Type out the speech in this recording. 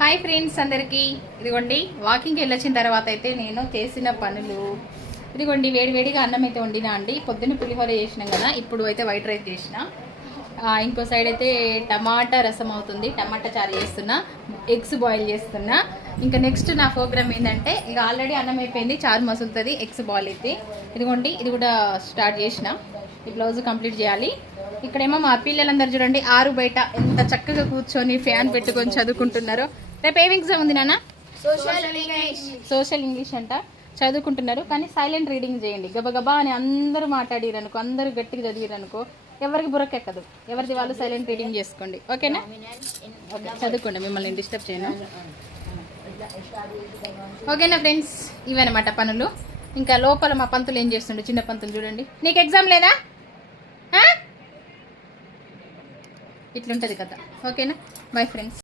Hi friends అందరికీ. ఇదిగోండి వాకింగ్కి వెళ్ళొచ్చిన తర్వాత అయితే నేను చేసిన పనులు ఇదిగోండి. వేడివేడిగా అన్నం అయితే వండినా అండి. పొద్దున్న పులిహోర చేసినాం కదా, ఇప్పుడు అయితే వైట్ రైస్ చేసిన. ఇంకో సైడ్ అయితే టమాటా రసం అవుతుంది, టమాటా చారు చేస్తున్నా, ఎగ్స్ బాయిల్ చేస్తున్నా. ఇంకా నెక్స్ట్ నా ప్రోగ్రామ్ ఏంటంటే, ఇక ఆల్రెడీ అన్నం అయిపోయింది, చారు మసులుతుంది, ఎగ్స్ బాయిల్ అయితే ఇదిగోండి ఇది కూడా స్టార్ట్ చేసిన. ఈ బ్లౌజ్ కంప్లీట్ చేయాలి. ఇక్కడేమో మా పిల్లలందరూ చూడండి ఆరు బయట ఎంత చక్కగా కూర్చొని ఫ్యాన్ పెట్టుకొని చదువుకుంటున్నారో. రేపు ఏం ఎగ్జామ్ ఉంది నాన్న? సోషల్ ఇంగ్లీష్ అంట చదువుకుంటున్నారు. కానీ సైలెంట్ రీడింగ్ చేయండి. గబగబా అని అందరూ మాట్లాడిరనుకో, అందరూ గట్టిగా చదివిరనుకో ఎవరికి బుర్రకెక్కదు. ఎవరిది వాళ్ళు సైలెంట్ రీడింగ్ చేసుకోండి, ఓకేనా? ఓకే, చదువుకోండి, మిమ్మల్ని డిస్టర్బ్ చేయను, ఓకేనా ఫ్రెండ్స్? ఇవన్నమాట పనులు. ఇంకా లోపల మా పంతులు ఏం చేస్తుండే, చిన్న పంతులు చూడండి. నీకు ఎగ్జామ్ లేదా? ఇట్లుంటుంది కదా, ఓకేనా? Bye friends.